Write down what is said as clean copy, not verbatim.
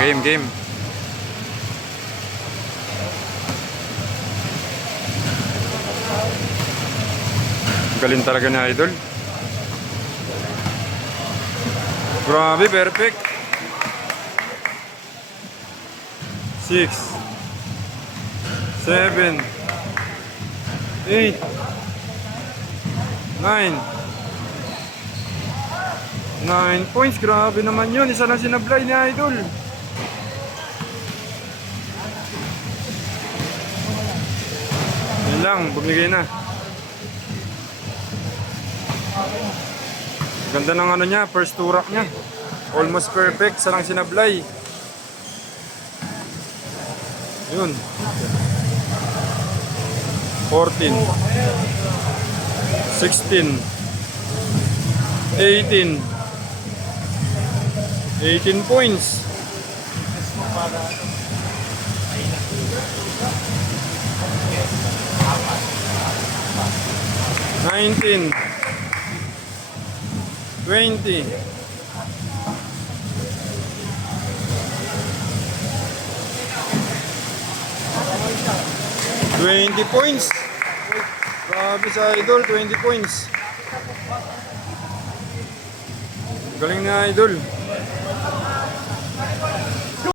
Game, game. Galing talaga ni Idol. Grabe, perfect. 6 7 8 9 points. Grabe naman yun. Isa lang sinablay ni Idol. Yan lang, bumigay na. Ganda ng ano niya, first two rack niya. Almost perfect, isa lang sinablay. Yun. 14 16 18 points. Nineteen 20 points. Grabe sa Idol, 20 points. Galing na Idol.